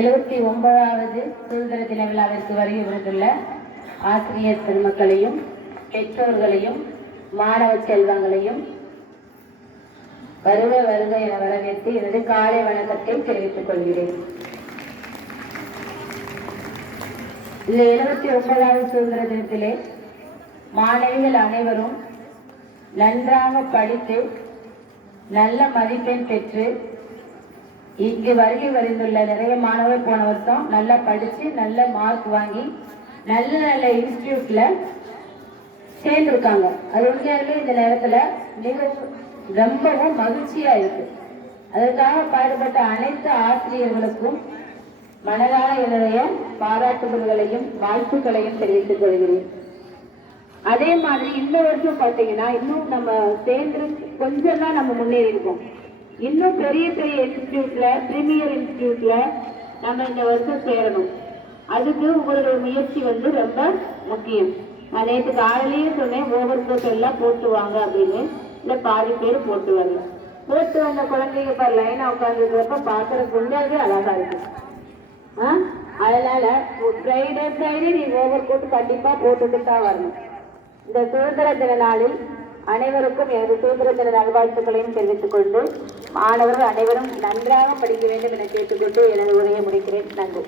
79வது சுதந்திர தின விழாவிற்கு வருகை புரிந்துள்ள ஆசிரியர் பெருமக்களையும் பெற்றோர்களையும் மாணவ செல்வங்களையும் வருக வருக என வரவேற்று எனது காலை வணக்கத்தை தெரிவித்துக் கொள்கிறேன். இந்த 79வது சுதந்திர தினத்திலே மாணவிகள் அனைவரும் நன்றாக படித்து நல்ல மதிப்பெண் பெற்று இங்கு வருகை வருந்துள்ள நிறைய மாணவர் போன வருஷம் நல்லா படிச்சு நல்ல மார்க் வாங்கி நல்ல நல்ல இன்ஸ்டிடியூட்ல சேர்ந்துருக்காங்க. அது உண்மையாலுமே இந்த நேரத்துல மிகவும் ரொம்பவும் மகிழ்ச்சியா இருக்கு. அதற்காக பாடுபட்ட அனைத்து ஆசிரியர்களுக்கும் மனதார என்னுடைய பாராட்டுதல்களையும் வாழ்த்துக்களையும் தெரிவித்துக் கொள்கிறேன். அதே மாதிரி இந்த வருஷம் பார்த்தீங்கன்னா இன்னும் நம்ம சேர்ந்து கொஞ்சம் தான் நம்ம முன்னேறி இருக்கோம். இன்னும் பெரிய பெரிய இன்ஸ்டிடியூட்ல பிரீமியர் இன்ஸ்டிடியூட்ல நம்ம இந்த வருஷம் சேரணும். அதுக்கு உங்களுடைய முயற்சி ரொம்ப முக்கியம். நான் நேற்று காலையிலேயே சொன்னேன் ஓவர் கோட் எல்லாம் போட்டு வாங்க அப்படின்னு. இல்லை பாதி பேர் போட்டு வரல. போட்டு வந்த குழந்தைங்க பாரு லைனா உட்காந்துருக்கிறப்ப பார்க்கறதுக்கு உண்மையாவே அழகா இருக்கு. அதனால ஃப்ரைடே நீ ஓவர் கோட் கண்டிப்பா போட்டுட்டு தான் வரணும். இந்த சுதந்திர தின நாளில் அனைவருக்கும் எனது சுதந்திர தின நல்வாழ்த்துக்களையும் தெரிவித்துக் கொண்டு மாணவர்கள் அனைவரும் நன்றாக படிக்க வேண்டும் என கேட்டுக்கொண்டு எனது உரையை முடிக்கிறேன். நன்றி.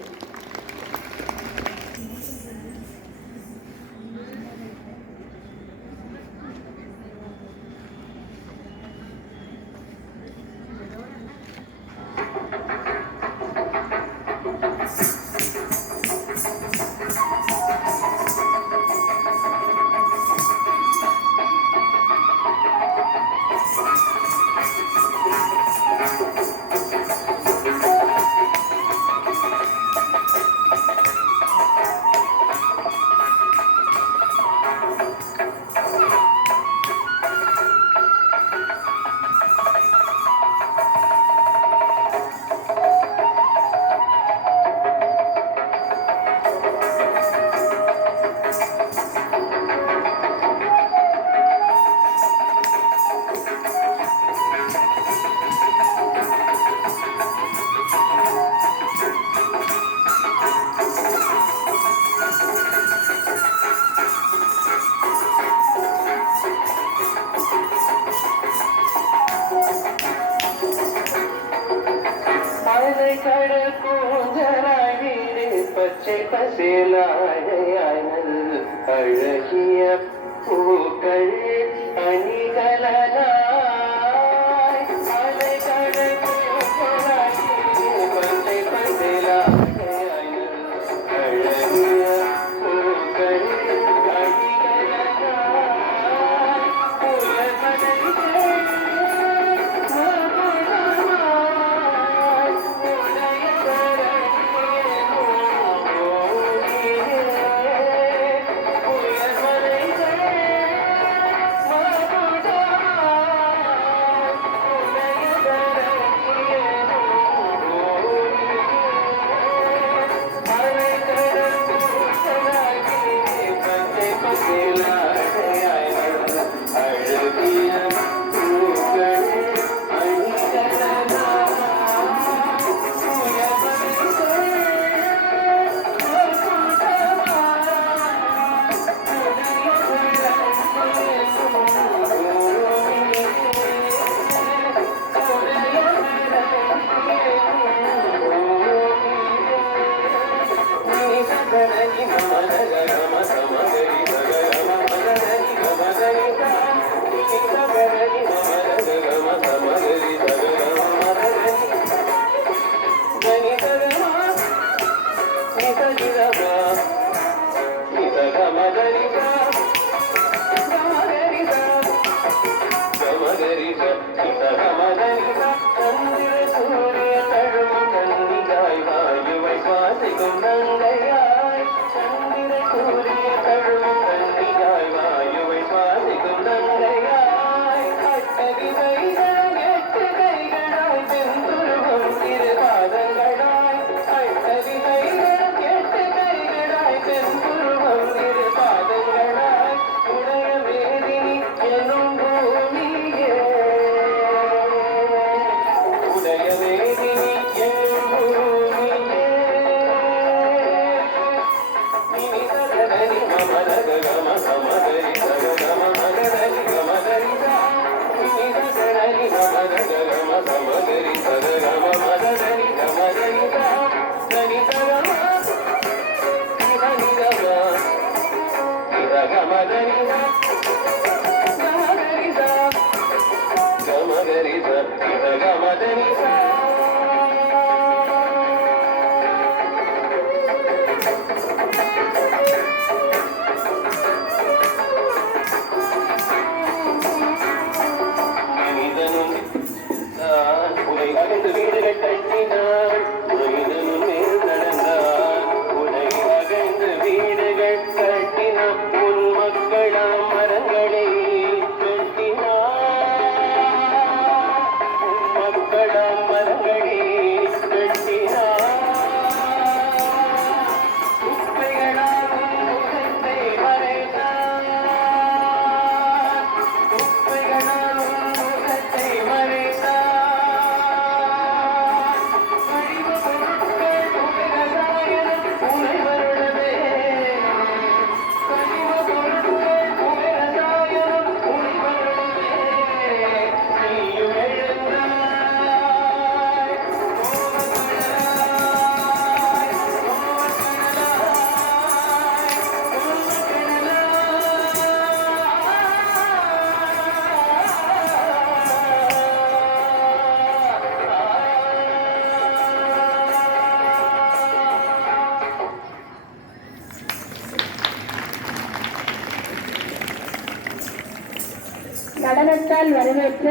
பச்சை பசேலாயனல் அழகிய பூக்கள் அணிகளாய் அலைகடல் பச்சை பசேலாயனல் அழகிய பூக்கள் வாழ்த்துக்கள் வரவேற்று